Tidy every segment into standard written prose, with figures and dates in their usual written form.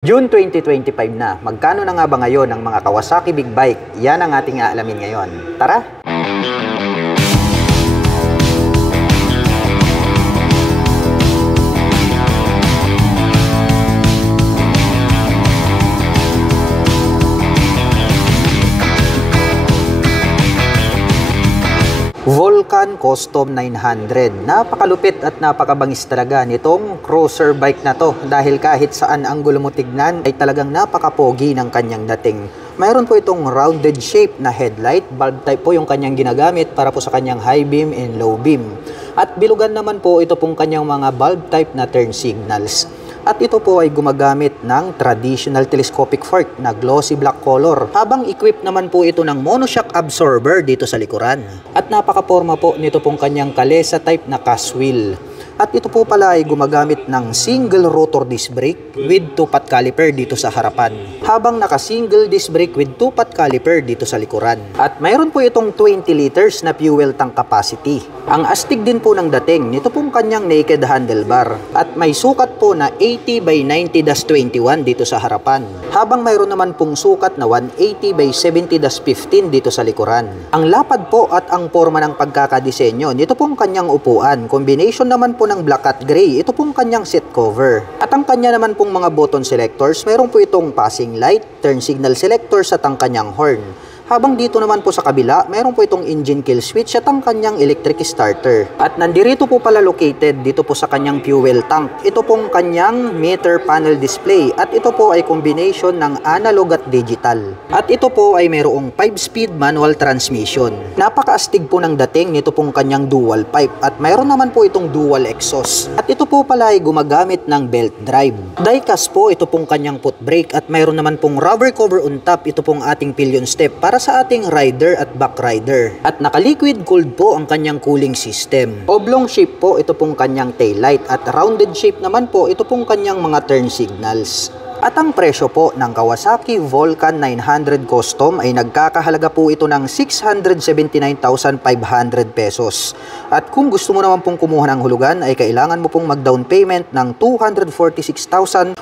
June 2025 na, magkano na nga ba ngayon ang mga Kawasaki Big Bike? Yan ang ating aalamin ngayon. Tara! Vulcan Custom 900. Napakalupit at napakabangis talaga nitong cruiser bike na to dahil kahit saan angulo mo tignan ay talagang napakapogi ng kanyang dating. Mayroon po itong rounded shape na headlight, bulb type po yung kanyang ginagamit para po sa kanyang high beam and low beam. At bilugan naman po ito pong kanyang mga bulb type na turn signals. At ito po ay gumagamit ng traditional telescopic fork na glossy black color. Habang equipped naman po ito ng monoshock absorber dito sa likuran. At napakaporma po nito pong kanyang kalesa type na cast wheel. At ito po pala ay gumagamit ng single rotor disc brake with 2-pot caliper dito sa harapan. Habang naka-single disc brake with 2-pot caliper dito sa likuran. At mayroon po itong 20 liters na fuel tank capacity. Ang astig din po ng dating nito pong kanyang naked handlebar. At may sukat po na 80 by 90-21 dito sa harapan. Habang mayroon naman pong sukat na 180 by 70-15 dito sa likuran. Ang lapad po at ang forma ng pagkakadisenyo nito pong kanyang upuan. Combination naman po ng black at gray, ito pong kanyang seat cover. At ang kanya naman pong mga button selectors, mayroon po itong passing light, turn signal selectors at ang kanyang horn. Habang dito naman po sa kabila, mayroon po itong engine kill switch at ang kanyang electric starter. At nandirito po pala located dito po sa kanyang fuel tank. Ito pong kanyang meter panel display at ito po ay combination ng analog at digital. At ito po ay mayroong 5-speed manual transmission. Napakaastig po ng dating nito pong kanyang dual pipe at mayroon naman po itong dual exhaust. At ito po pala ay gumagamit ng belt drive. Diecast po ito pong kanyang foot brake at mayroon naman pong rubber cover on top, ito pong ating pillion step para sa ating rider at back rider. At naka-liquid cooled po ang kanyang cooling system. Oblong shape po ito pong kanyang taillight at rounded shape naman po ito pong kanyang mga turn signals. At ang presyo po ng Kawasaki Vulcan 900 Custom ay nagkakahalaga po ito ng 679,500 pesos. At kung gusto mo naman pong kumuha ng hulugan ay kailangan mo pong mag-down payment ng 246,183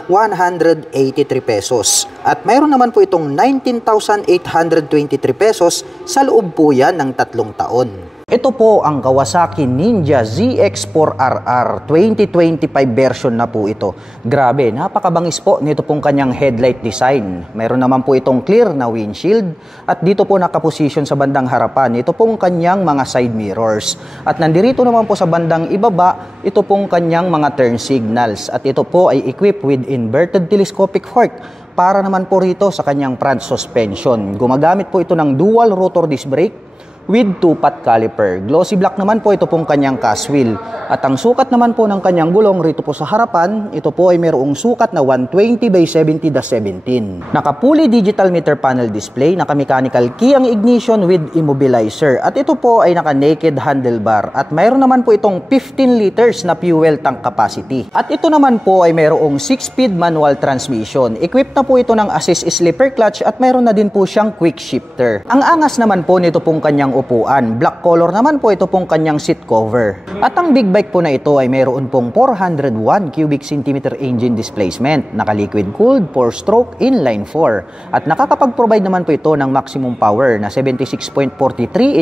pesos. At mayroon naman po itong 19,823 pesos sa loob po yan ng 3 taon. Ito po ang Kawasaki Ninja ZX4RR 2025 version na po ito. Grabe, napakabangis po nito pong kanyang headlight design. Mayroon naman po itong clear na windshield at dito po nakaposisyon sa bandang harapan ito pong kanyang mga side mirrors. At nandirito naman po sa bandang ibaba ito pong kanyang mga turn signals at ito po ay equipped with inverted telescopic fork para naman po rito sa kanyang front suspension. Gumagamit po ito ng dual rotor disc brake with 2-pot caliper. Glossy black naman po ito pong kanyang cast wheel. At ang sukat naman po ng kanyang gulong rito po sa harapan, ito po ay mayroong sukat na 120 by 70-17. Naka-fully digital meter panel display, naka-mechanical key ang ignition with immobilizer. At ito po ay naka-naked handlebar. At mayroon naman po itong 15 liters na fuel tank capacity. At ito naman po ay mayroong 6-speed manual transmission. Equipped na po ito ng assist slipper clutch at mayroon na din po siyang quick shifter. Ang angas naman po nito pong kanyang upuan. Black color naman po ito pong kanyang seat cover. At ang big bike po na ito ay mayroon pong 401 cubic centimeter engine displacement, naka-liquid cooled, 4-stroke, inline 4. At nakakapag-provide naman po ito ng maximum power na 76.43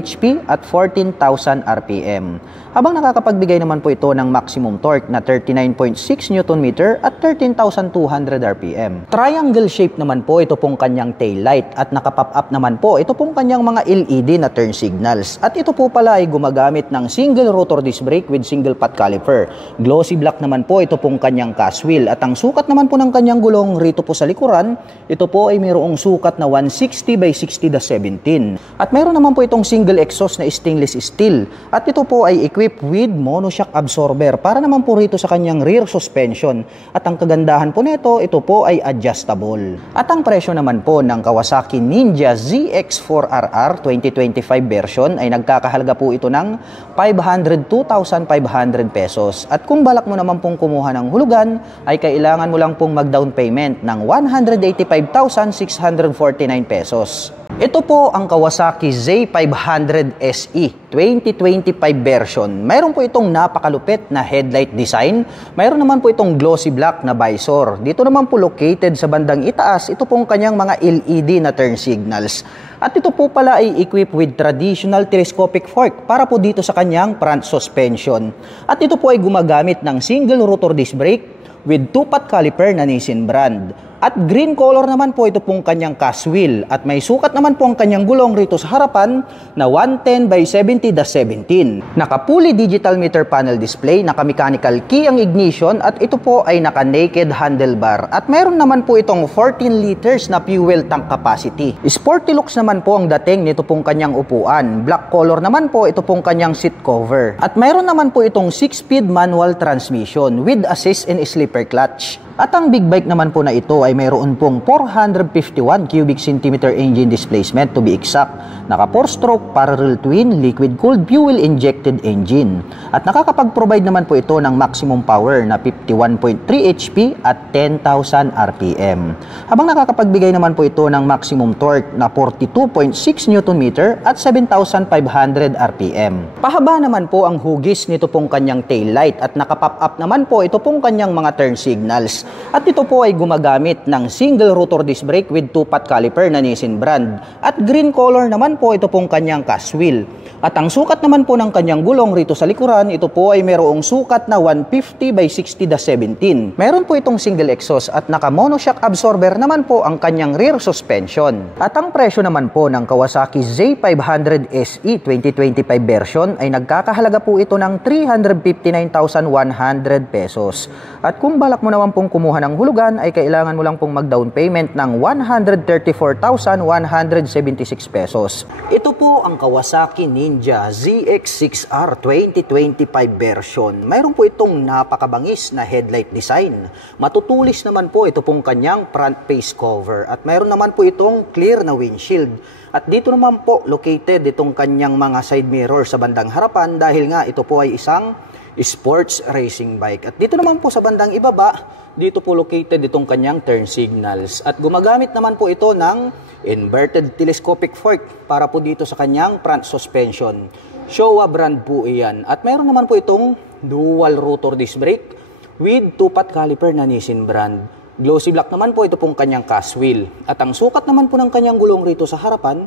HP at 14,000 RPM. Habang nakakapagbigay naman po ito ng maximum torque na 39.6 Nm at 13,200 RPM. Triangle shape naman po ito pong kanyang taillight at naka-pop up naman po ito pong kanyang mga LED na turn signals. At ito po pala ay gumagamit ng single rotor disc brake with single pot caliper. Glossy black naman po ito pong kanyang cast wheel. At ang sukat naman po ng kanyang gulong rito po sa likuran, ito po ay mayroong sukat na 160 by 60-17. At mayroon naman po itong single exhaust na stainless steel. At ito po ay equipped with monoshock absorber para naman po rito sa kanyang rear suspension. At ang kagandahan po nito, ito po ay adjustable. At ang presyo naman po ng Kawasaki Ninja ZX4RR 2025 version ay nagkakahalaga po ito ng 502,500 pesos. At kung balak mo naman pong kumuha ng hulugan, ay kailangan mo lang pong mag-down payment ng 185,649 pesos. Ito po ang Kawasaki Z500 SE 2025 version. Mayroon po itong napakalupit na headlight design. Mayroon naman po itong glossy black na visor. Dito naman po located sa bandang itaas, ito pong kanyang mga LED na turn signals. At ito po pala ay equipped with traditional telescopic fork para po dito sa kanyang front suspension. At ito po ay gumagamit ng single rotor disc brake with 2-pot caliper na Nissin brand. At green color naman po ito pong kanyang cast wheel. At may sukat naman po ang kanyang gulong rito sa harapan na 110 by 70-17. Naka-fully digital meter panel display, naka-mechanical key ang ignition at ito po ay naka-naked handlebar. At meron naman po itong 14 liters na fuel tank capacity. Sporty looks naman po ang dating nito pong kanyang upuan. Black color naman po ito pong kanyang seat cover. At meron naman po itong 6-speed manual transmission with assist and slipper clutch. At ang big bike naman po na ito ay mayroon pong 451 cubic centimeter engine displacement to be exact. Naka 4-stroke parallel twin liquid cooled fuel injected engine. At nakakapag-provide naman po ito ng maximum power na 51.3 HP at 10,000 RPM. Habang nakakapagbigay naman po ito ng maximum torque na 42.6 Nm at 7,500 RPM. Pahaba naman po ang hugis nito pong kanyang taillight at nakapop up naman po ito pong kanyang mga turn signals. At ito po ay gumagamit ng single rotor disc brake with 2-pot caliper na Nissin brand. At green color naman po ito pong kanyang cast wheel. At ang sukat naman po ng kanyang gulong rito sa likuran, ito po ay mayroong sukat na 150 by 60-17. Meron po itong single exhaust at naka monoshock absorber naman po ang kanyang rear suspension. At ang presyo naman po ng Kawasaki Z500 SE 2025 version ay nagkakahalaga po ito ng 359,100 pesos. At kung balak mo naman pong kumuha ng hulugan ay kailangan mo lang pong mag-down payment ng 134,176 pesos. Ito po ang Kawasaki Ninja ZX6R 2025 version. Mayroon po itong napakabangis na headlight design. Matutulis naman po ito pong kanyang front face cover at mayroon naman po itong clear na windshield. At dito naman po located itong kanyang mga side mirror sa bandang harapan dahil nga ito po ay isang sports racing bike. At dito naman po sa bandang ibaba, dito po located itong kanyang turn signals. At gumagamit naman po ito ng inverted telescopic fork para po dito sa kanyang front suspension. Showa brand po iyan. At mayroon naman po itong dual rotor disc brake with 2-pot caliper na Nissin brand. Glossy black naman po ito pong kanyang cast wheel. At ang sukat naman po ng kanyang gulong rito sa harapan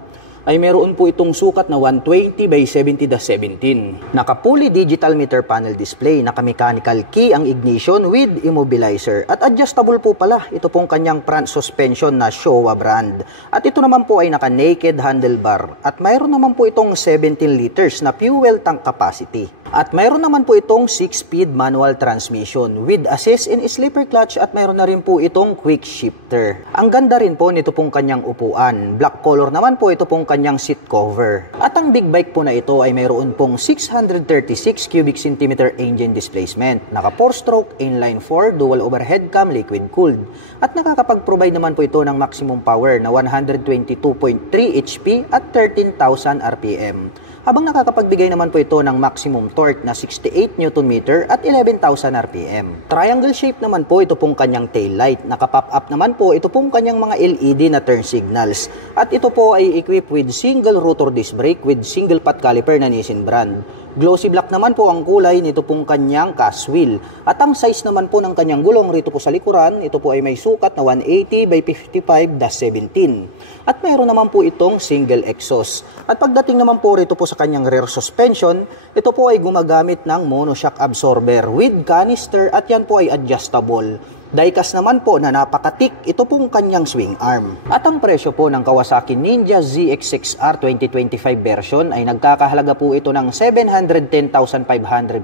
ay meron po itong sukat na 120 by 70-17. Naka-fully digital meter panel display, naka-mechanical key ang ignition with immobilizer. At adjustable po pala ito pong kanyang front suspension na Showa brand. At ito naman po ay naka-naked handlebar. At mayroon naman po itong 17 liters na fuel tank capacity. At mayroon naman po itong 6-speed manual transmission with assist and slipper clutch at mayroon na rin po itong quick shifter. Ang ganda rin po nito pong kanyang upuan. Black color naman po ito pong kanyang seat cover. At ang big bike po na ito ay mayroon pong 636 cubic centimeter engine displacement. Naka 4-stroke, inline 4, dual overhead cam, liquid cooled. At nakakapag-provide naman po ito ng maximum power na 122.3 HP at 13,000 RPM. Habang nakakapagbigay naman po ito ng maximum torque na 68 Nm at 11,000 RPM. Triangle shape naman po ito pong kanyang taillight. Naka-pop up naman po ito pong kanyang mga LED na turn signals. At ito po ay equipped with single rotor disc brake with single pot caliper na Nissin brand. Glossy black naman po ang kulay nito pong kanyang cast wheel. At ang size naman po ng kanyang gulong rito po sa likuran, ito po ay may sukat na 180 by 55-17. At mayroon naman po itong single exhaust. At pagdating naman po rito po sa kanyang rear suspension, ito po ay gumagamit ng monoshock absorber with canister at yan po ay adjustable. Diecast naman po na napakatik ito pong kanyang swing arm. At ang presyo po ng Kawasaki Ninja ZX6R 2025 version ay nagkakahalaga po ito ng 710,500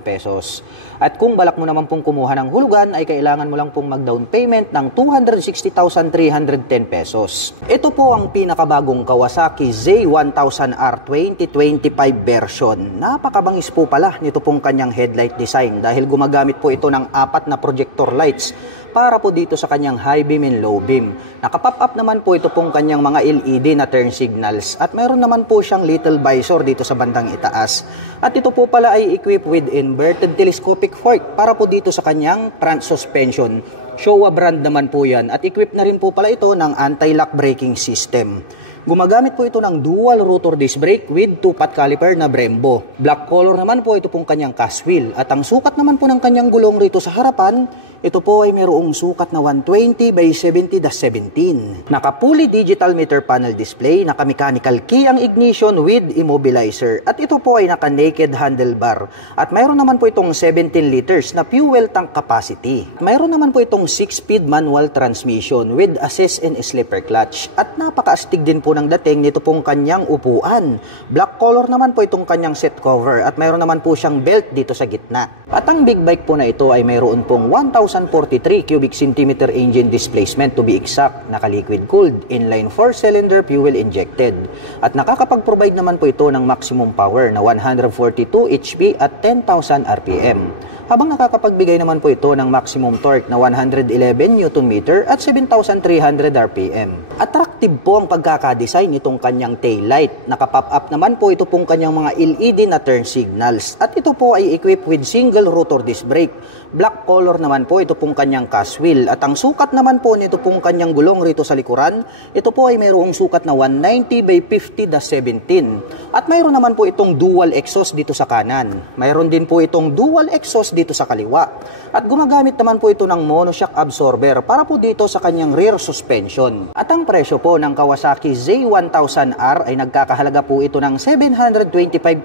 pesos. At kung balak mo naman pong kumuha ng hulugan ay kailangan mo lang pong mag-down payment ng 260,310 pesos. Ito po ang pinakabagong Kawasaki Z1000R 2025 version. Napakabangis po pala nito pong kanyang headlight design dahil gumagamit po ito ng 4 na projector lights para po dito sa kanyang high beam and low beam. Naka-pop up naman po ito pong kanyang mga LED na turn signals at mayroon naman po siyang little visor dito sa bandang itaas. At ito po pala ay equipped with inverted telescopic fork para po dito sa kanyang front suspension. Showa brand naman po yan at equipped na rin po pala ito ng anti-lock braking system. Gumagamit po ito ng dual rotor disc brake with 2-pot caliper na Brembo. Black color naman po ito pong kanyang cast wheel. At ang sukat naman po ng kanyang gulong rito sa harapan, ito po ay mayroong sukat na 120 by 70-17. Naka-fully digital meter panel display, naka-mechanical key ang ignition with immobilizer. At ito po ay naka-naked handlebar. At mayroon naman po itong 17 liters na fuel tank capacity. Mayroon naman po itong 6-speed manual transmission with assist and slipper clutch. At napakaastig din po ng dating nito pong kanyang upuan. Black color naman po itong kanyang seat cover. At mayroon naman po siyang belt dito sa gitna. At ang big bike po na ito ay mayroon pong 1,043 cubic centimeter engine displacement to be exact, naka-liquid cooled, inline 4-cylinder fuel injected. At nakakapag-provide naman po ito ng maximum power na 142 HP at 10,000 RPM. Habang nakakapagbigay naman po ito ng maximum torque na 111 Nm at 7,300 RPM. Attractive po ang pagkakadesign nitong kanyang taillight. Naka-pop up naman po ito pong kanyang mga LED na turn signals. At ito po ay equipped with single rotor disc brake. Black color naman po ito pong kanyang cast wheel. At ang sukat naman po nito pong kanyang gulong rito sa likuran, ito po ay mayroong sukat na 190 by 50-17. At mayroon naman po itong dual exhaust dito sa kanan. Mayroon din po itong dual exhaust dito sa kaliwa. At gumagamit naman po ito ng monoshock absorber para po dito sa kanyang rear suspension. At ang presyo po ng Kawasaki Z1000R ay nagkakahalaga po ito ng 725,500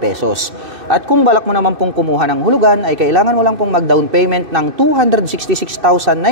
pesos. At kung balak mo naman pong kumuha ng hulugan ay kailangan mo lang pong mag-down payment ng 266,951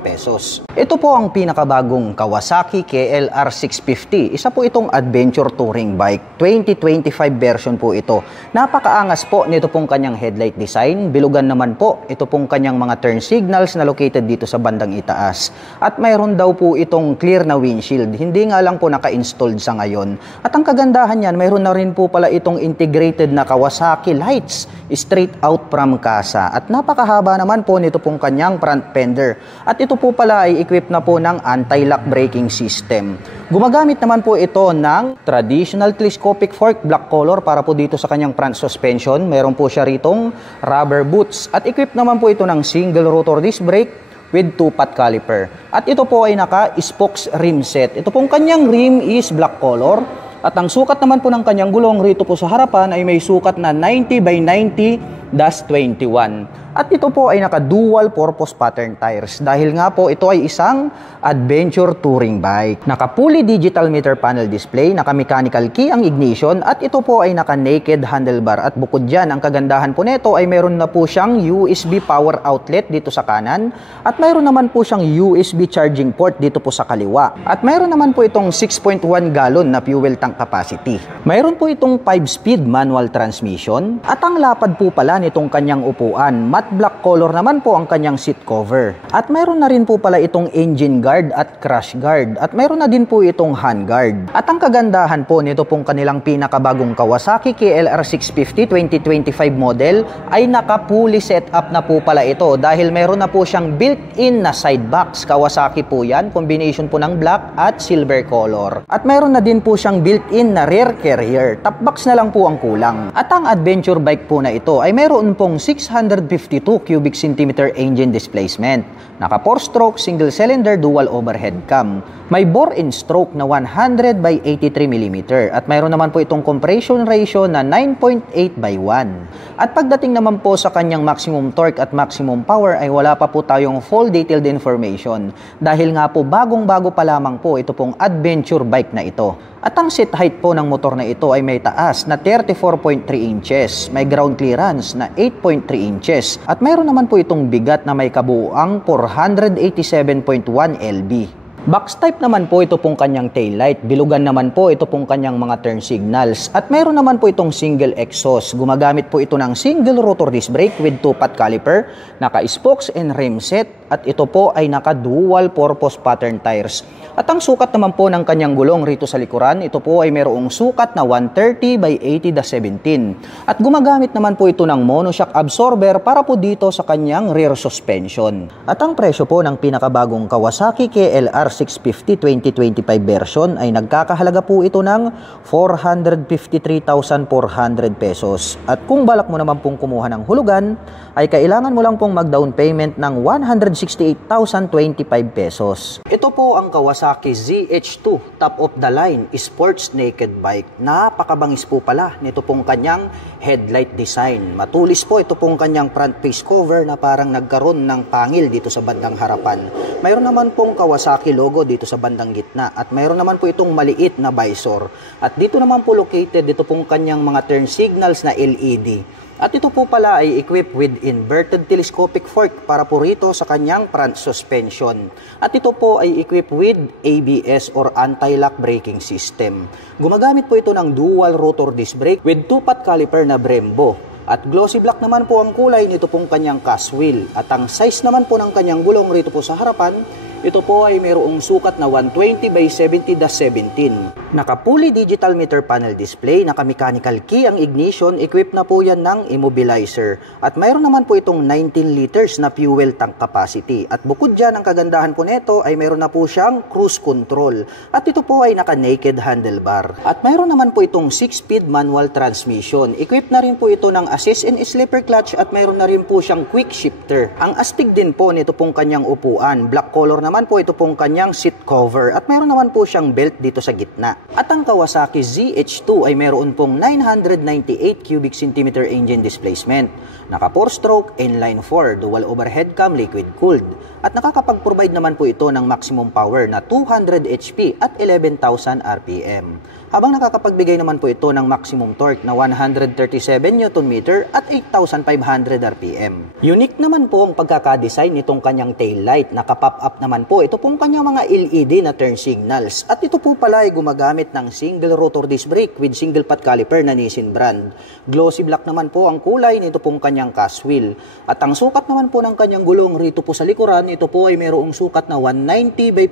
pesos. Ito po ang pinakabagong Kawasaki KLR 650. Isa po itong adventure touring bike. 2025 version po ito. Napakaangas po nito pong kanyang headlight design. Bilugan naman po ito pong kanyang mga turn signals na located dito sa bandang itaas. At mayroon daw po itong clear na windshield. Hindi nga lang po naka-installed sa ngayon. At ang kagandahan niyan, mayroon na rin po pala itong integrated na Kawasaki lights straight out from casa. At napakahaba naman po nito pong kanyang front fender. At ito po pala ay equipped na po ng anti-lock braking system. Gumagamit naman po ito ng traditional telescopic fork black color para po dito sa kanyang front suspension. Meron po siya ritong rubber boots. At equipped naman po ito ng single rotor disc brake with 2-pot caliper. At ito po ay naka-spokes rim set. Ito pong kanyang rim is black color. At ang sukat naman po ng kanyang gulong rito po sa harapan ay may sukat na 90 by 90-21. At ito po ay naka-dual purpose pattern tires dahil nga po ito ay isang adventure touring bike. Naka-fully digital meter panel display, naka-mechanical key ang ignition at ito po ay naka-naked handlebar. At bukod dyan, ang kagandahan po nito ay meron na po siyang USB power outlet dito sa kanan at mayroon naman po siyang USB charging port dito po sa kaliwa. At mayroon naman po itong 6.1 gallon na fuel tank capacity. Mayroon po itong 5-speed manual transmission at ang lapad po pala nitong kanyang upuan, matte black color naman po ang kanyang seat cover. At mayroon na rin po pala itong engine guard at crash guard. At mayroon na din po itong hand guard. At ang kagandahan po nito pong kanilang pinakabagong Kawasaki KLR 650 2025 model ay naka-fully set up na po pala ito dahil mayroon na po siyang built-in na side box. Kawasaki po yan, combination po ng black at silver color. At mayroon na din po siyang built-in na rear carrier. Top box na lang po ang kulang. At ang adventure bike po na ito ay mayroon pong 652 cubic centimeter engine displacement. Naka 4-stroke single cylinder dual overhead cam. May bore and stroke na 100 by 83 mm at mayroon naman po itong compression ratio na 9.8 by 1. At pagdating naman po sa kanyang maximum torque at maximum power ay wala pa po tayong full detailed information dahil nga po bagong-bago pa lamang po ito pong adventure bike na ito. At ang seat height po ng motor na ito ay may taas na 34.3 inches, may ground clearance na 8.3 inches, at mayroon naman po itong bigat na may kabuuang 487.1 lb. Box type naman po ito pong kanyang taillight. Bilugan naman po ito pong kanyang mga turn signals. At mayroon naman po itong single exhaust. Gumagamit po ito ng single rotor disc brake with 2-pot caliper, naka-spokes and rim set, at ito po ay naka-dual purpose pattern tires. At ang sukat naman po ng kanyang gulong rito sa likuran, ito po ay mayroong sukat na 130 by 80-17. At gumagamit naman po ito ng monoshock absorber para po dito sa kanyang rear suspension. At ang presyo po ng pinakabagong Kawasaki KLR R650 2025 version ay nagkakahalaga po ito ng 453,400 pesos. At kung balak mo naman pong kumuha ng hulugan, ay kailangan mo lang pong mag-down payment ng 168,025 pesos. Ito po ang Kawasaki ZH2 top of the line sports naked bike. Napakabangis po pala nito pong kanyang headlight design. Matulis po ito pong kanyang front face cover na parang nagkaroon ng pangil dito sa bandang harapan. Mayroon naman pong Kawasaki logo dito sa bandang gitna at mayroon naman po itong maliit na visor. At dito naman po located dito pong kanyang mga turn signals na LED. At ito po pala ay equipped with inverted telescopic fork para po rito sa kanyang front suspension. At ito po ay equipped with ABS or anti-lock braking system. Gumagamit po ito ng dual rotor disc brake with 2-pot caliper na Brembo. At glossy black naman po ang kulay nito pong kanyang cast wheel. At ang size naman po ng kanyang gulong rito po sa harapan, ito po ay mayroong sukat na 120 by 70-17. Naka-fully digital meter panel display, naka-mechanical key ang ignition, equipped na po yan ng immobilizer. At mayroon naman po itong 19 liters na fuel tank capacity. At bukod dyan, ang kagandahan po nito ay mayroon na po siyang cruise control. At ito po ay naka-naked handlebar. At mayroon naman po itong 6-speed manual transmission. Equipped na rin po ito ng assist and slipper clutch at mayroon na rin po siyang quick shifter. Ang astig din po nito pong kanyang upuan. Black color naman po ito pong kanyang seat cover. At mayroon naman po siyang belt dito sa gitna. At ang Kawasaki ZH2 ay mayroon pong 998 cubic centimeter engine displacement. Naka 4-stroke, inline 4, dual overhead cam, liquid cooled. At nakakapag-provide naman po ito ng maximum power na 200 HP at 11,000 RPM. Habang nakakapagbigay naman po ito ng maximum torque na 137 Nm at 8,500 RPM. Unique naman po ang pagkakadesign nitong kanyang taillight. Naka-pop up naman po ito pong kanyang mga LED na turn signals. At ito po pala ay gumagamit ng single rotor disc brake with single pot caliper na Nissin brand. Glossy black naman po ang kulay nito pong kanyang cast wheel. At ang sukat naman po ng kanyang gulong rito po sa likuran, ito po ay mayroong sukat na 190 by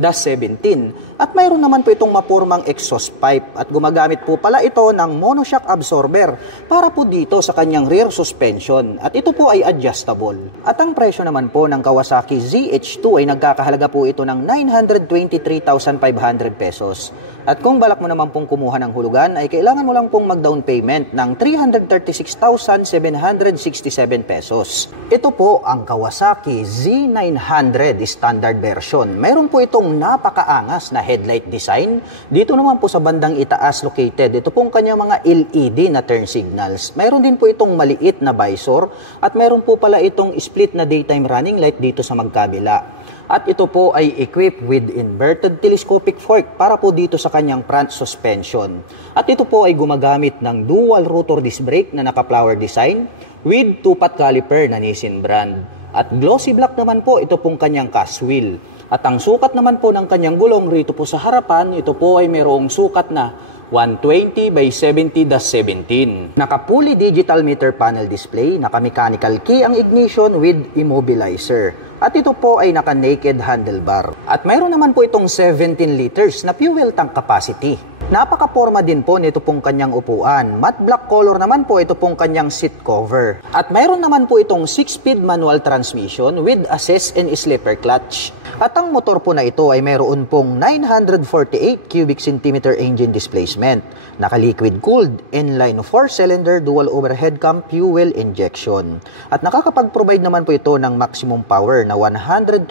55-17. At mayroon naman po itong mapormang exhaust pipe at gumagamit po pala ito ng monoshock absorber para po dito sa kanyang rear suspension at ito po ay adjustable. At ang presyo naman po ng Kawasaki ZH2 ay nagkakahalaga po ito ng 923,500 pesos. At kung balak mo naman pong kumuha ng hulugan ay kailangan mo lang pong mag-down payment ng 336,767 pesos. Ito po ang Kawasaki Z900 standard version. Mayroon po itong napakaangas na headlight design. Dito naman po sa bandang itaas located, ito pong kanyang mga LED na turn signals. Mayroon din po itong maliit na visor at mayroon po pala itong split na daytime running light dito sa magkabila. At ito po ay equipped with inverted telescopic fork para po dito sa kanyang front suspension. At ito po ay gumagamit ng dual rotor disc brake na naka-flower design with 2-pot caliper na Nissin brand. At glossy black naman po ito pong kanyang cast wheel. At ang sukat naman po ng kanyang gulong rito po sa harapan, ito po ay mayroong sukat na 120 by 70-17. Naka-fully digital meter panel display, naka-mechanical key ang ignition with immobilizer. At ito po ay naka-naked handlebar. At mayroon naman po itong 17 liters na fuel tank capacity. Napaka-porma din po nito pong kanyang upuan. Matte black color naman po ito pong kanyang seat cover. At mayroon naman po itong 6-speed manual transmission with assist and slipper clutch. At ang motor po na ito ay mayroon pong 948 cubic centimeter engine displacement. Naka-liquid cooled, inline 4-cylinder dual overhead cam fuel injection. At nakakapag-provide naman po ito ng maximum power na 123.64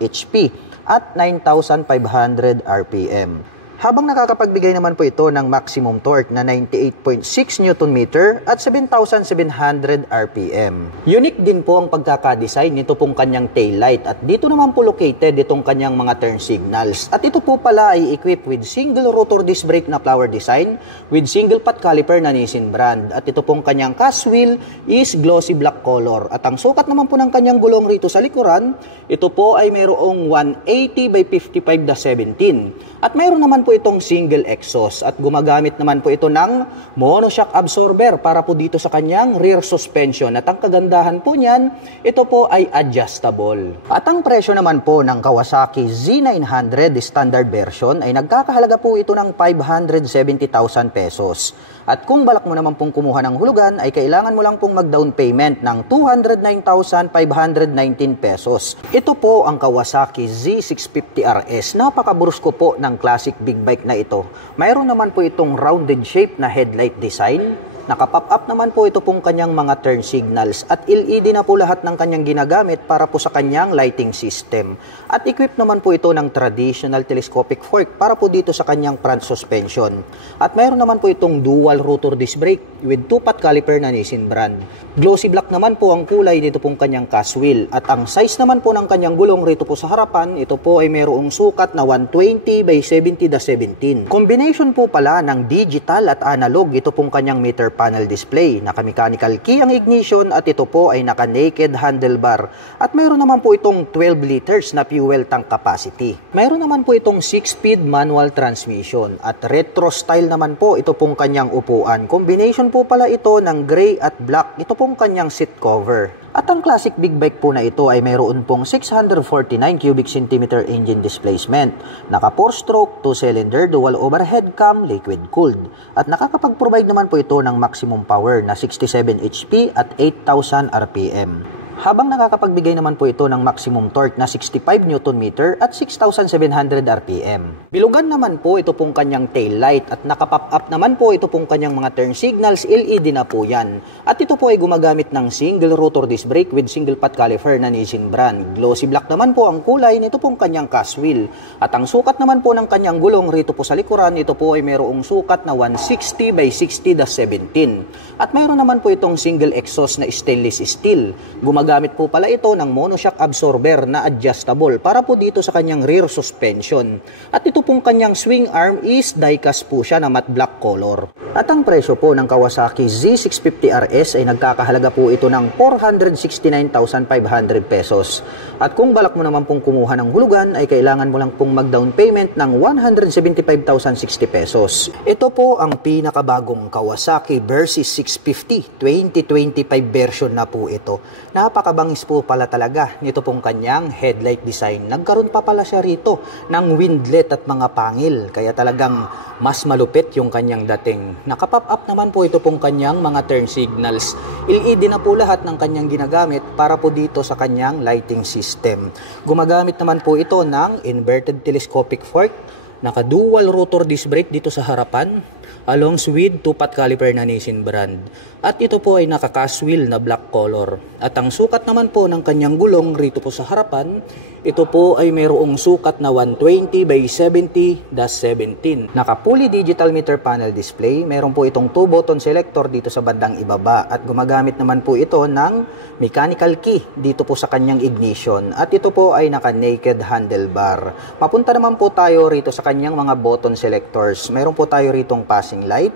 HP at 9,500 RPM. Habang nakakapagbigay naman po ito ng maximum torque na 98.6 Nm at 7,700 RPM. Unique din po ang pagkakadesign nito pong kanyang taillight at dito naman po located itong kanyang mga turn signals. At ito po pala ay equipped with single rotor disc brake na flower design with single pot caliper na Nissin brand. At ito pong kanyang cast wheel is glossy black color. At ang sukat naman po ng kanyang gulong rito sa likuran, ito po ay mayroong 180 by 55-17. At mayroon naman po itong single exhaust at gumagamit naman po ito ng monoshock absorber para po dito sa kanyang rear suspension. At ang kagandahan po niyan, ito po ay adjustable. At ang presyo naman po ng Kawasaki Z900 standard version ay nagkakahalaga po ito ng 570,000 pesos. At kung balak mo naman pong kumuha ng hulugan, ay kailangan mo lang pong mag-down payment ng 209,519 pesos. Ito po ang Kawasaki Z650RS. Napakaburusko po ng classic big bike na ito. Mayroon naman po itong rounded shape na headlight design. Naka-pop up naman po ito pong kanyang mga turn signals at LED na po lahat ng kanyang ginagamit para po sa kanyang lighting system. At equipped naman po ito ng traditional telescopic fork para po dito sa kanyang front suspension. At mayroon naman po itong dual rotor disc brake with 2-pot caliper na Nissin brand. Glossy black naman po ang kulay dito pong kanyang cast wheel. At ang size naman po ng kanyang gulong rito po sa harapan, ito po ay mayroong sukat na 120 by 70/17. Combination po pala ng digital at analog ito pong kanyang meter panel display. Naka-mechanical key ang ignition at ito po ay naka-naked handlebar. At mayroon naman po itong 12 liters na fuel tank capacity. Mayroon naman po itong 6-speed manual transmission at retro style naman po ito pong kanyang upuan. Combination po pala ito ng gray at black. Ito pong kanyang seat cover. At ang classic big bike po na ito ay mayroon pong 649 cubic centimeter engine displacement. Naka 4-stroke, 2-cylinder, dual overhead cam, liquid cooled. At nakakapag-provide naman po ito ng maximum power na 67 HP at 8,000 RPM. Habang nakakapagbigay naman po ito ng maximum torque na 65 Nm at 6,700 RPM. Bilugan naman po ito pong kanyang tail light at nakapop up naman po ito pong kanyang mga turn signals, LED na po yan. At ito po ay gumagamit ng single rotor disc brake with single pot caliper na Nissin brand. Glossy black naman po ang kulay nito pong kanyang cast wheel. At ang sukat naman po ng kanyang gulong rito po sa likuran, ito po ay mayroong sukat na 160 by 60/17. At mayroon naman po itong single exhaust na stainless steel. Gumagamit po pala ito ng monoshock absorber na adjustable para po dito sa kanyang rear suspension. At ito pong kanyang swing arm is die-cast po siya na matte black color. At ang presyo po ng Kawasaki Z650RS ay nagkakahalaga po ito ng 469,500 pesos. At kung balak mo naman pong kumuha ng hulugan ay kailangan mo lang pong mag-down payment ng 175,060 pesos. Ito po ang pinakabagong Kawasaki Versys 650 2025 version na po ito. Napakabangis po pala talaga nito pong kanyang headlight design. Nagkaroon pa pala siya rito ng windlet at mga pangil. Kaya talagang mas malupit yung kanyang dating. Nakapop up naman po ito pong kanyang mga turn signals. LED na po lahat ng kanyang ginagamit para po dito sa kanyang lighting system. Gumagamit naman po ito ng inverted telescopic fork. Naka-dual rotor disc brake dito sa harapan. Along with 2-pot caliper na Nissin brand. At ito po ay naka-cast wheel na black color. At ang sukat naman po ng kanyang gulong rito po sa harapan, ito po ay mayroong sukat na 120 by 70/17. Naka-fully digital meter panel display. Meron po itong 2-button selector dito sa bandang ibaba. At gumagamit naman po ito ng mechanical key dito po sa kanyang ignition. At ito po ay naka-naked handlebar. Mapunta naman po tayo rito sa kanyang mga button selectors. Meron po tayo ritong passing light,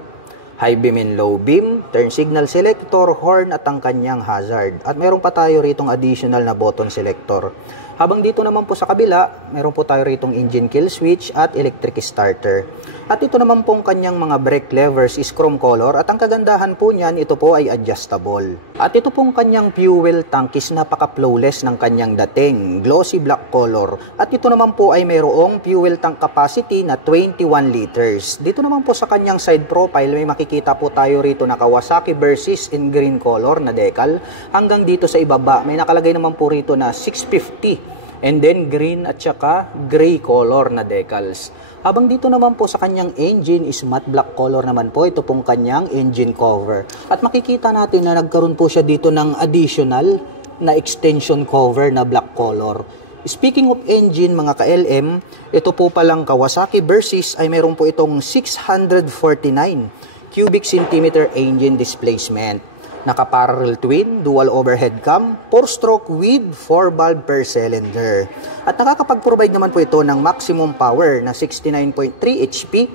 high beam and low beam, turn signal selector, horn at ang kanyang hazard. At meron pa tayo ritong additional na button selector. Habang dito naman po sa kabila, meron po tayo ritong engine kill switch at electric starter. At ito naman pong kanyang mga brake levers is chrome color at ang kagandahan po niyan, ito po ay adjustable. At ito pong kanyang fuel tank is napaka-flawless ng kanyang dating, glossy black color. At ito naman po ay mayroong fuel tank capacity na 21 liters. Dito naman po sa kanyang side profile, may makikita po tayo rito na Kawasaki Versys in green color na decal. Hanggang dito sa ibaba, may nakalagay naman po rito na 650. And then green at saka gray color na decals. Habang dito naman po sa kanyang engine is matte black color naman po. Ito pong kanyang engine cover. At makikita natin na nagkaroon po siya dito ng additional na extension cover na black color. Speaking of engine mga ka-LM, ito po palang Kawasaki Versys ay meron po itong 649 cubic centimeter engine displacement. Naka-parallel twin, dual overhead cam, 4-stroke with 4 valve per cylinder. At nakakapag-provide naman po ito ng maximum power na 69.3 HP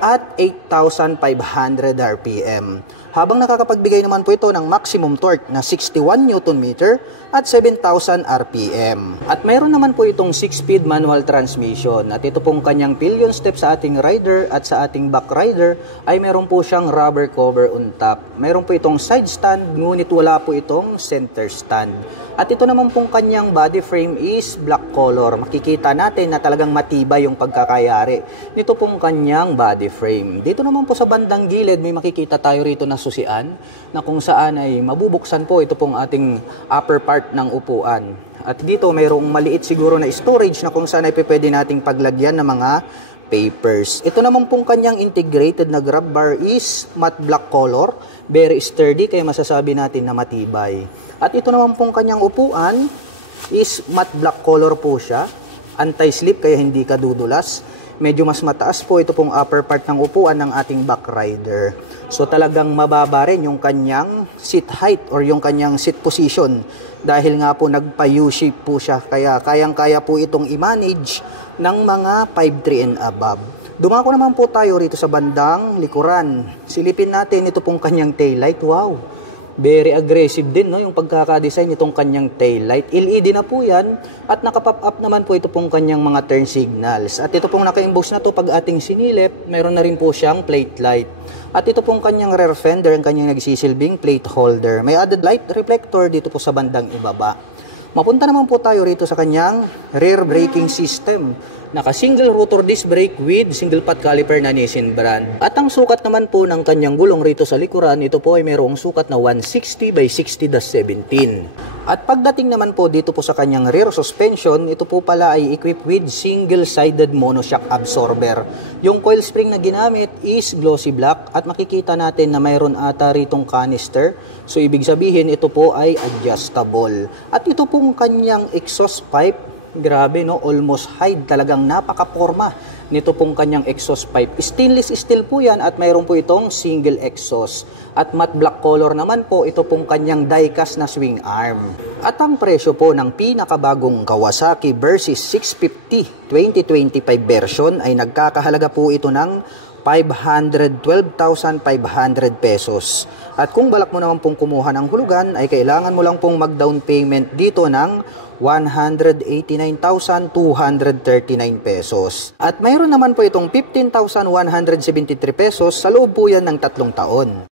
at 8,500 RPM. habang nakakapagbigay naman po ito ng maximum torque na 61 Nm at 7,000 RPM. At mayroon naman po itong 6-speed manual transmission at ito pong kanyang pillion step sa ating rider at sa ating back rider ay meron po siyang rubber cover on top. Mayroon po itong side stand ngunit wala po itong center stand. At ito naman pong kanyang body frame is black color. Makikita natin na talagang matibay yung pagkakayari nito pong kanyang body frame. Dito naman po sa bandang gilid may makikita tayo rito na susian na kung saan ay mabubuksan po ito pong ating upper part ng upuan. At dito mayroong maliit siguro na storage na kung saan ay pwede nating paglagyan ng mga papers. Ito naman pong kanyang integrated na grab bar is matte black color. Very sturdy kaya masasabi natin na matibay. At ito naman pong kanyang upuan is matte black color po siya. Anti-slip kaya hindi ka dudulas. Medyo mas mataas po ito pong upper part ng upuan ng ating back rider. So talagang mababa rin yung kanyang seat height or yung kanyang seat position. Dahil nga po nagpa-U-shape po siya. Kaya kayang-kaya po itong i-manage ng mga 5'3" and above. Dumako naman po tayo rito sa bandang likuran. Silipin natin ito pong kanyang taillight. Wow! Very aggressive din no, yung pagkakadesign itong kanyang taillight. LED na po yan at nakapop up naman po ito pong kanyang mga turn signals. At ito pong naka-emboss na to pag ating sinilip, mayroon na rin po siyang plate light. At ito pong kanyang rear fender, ang kanyang nagsisilbing plate holder. May added light reflector dito po sa bandang ibaba. Mapunta naman po tayo rito sa kanyang rear braking system. Naka-single rotor disc brake with single pot caliper na Nissin brand. At ang sukat naman po ng kanyang gulong rito sa likuran, ito po ay mayroong sukat na 160 by 60-17. At pagdating naman po dito po sa kanyang rear suspension, ito po pala ay equipped with single-sided monoshock absorber. Yung coil spring na ginamit is glossy black at makikita natin na mayroon ata ritong canister. So ibig sabihin ito po ay adjustable. At ito pong kanyang exhaust pipe, grabe no, almost hide, talagang napaka-porma nito pong kanyang exhaust pipe. Stainless steel po yan at mayroon po itong single exhaust. At matte black color naman po ito pong kanyang die-cast na swing arm. At ang presyo po ng pinakabagong Kawasaki Versys 650 2025 version ay nagkakahalaga po ito ng 512,500 pesos. At kung balak mo naman pong kumuha ng hulugan ay kailangan mo lang pong mag-down payment dito ng 189,239 pesos. At mayroon naman po itong 15,173 pesos sa loob po yan ng 3 taon.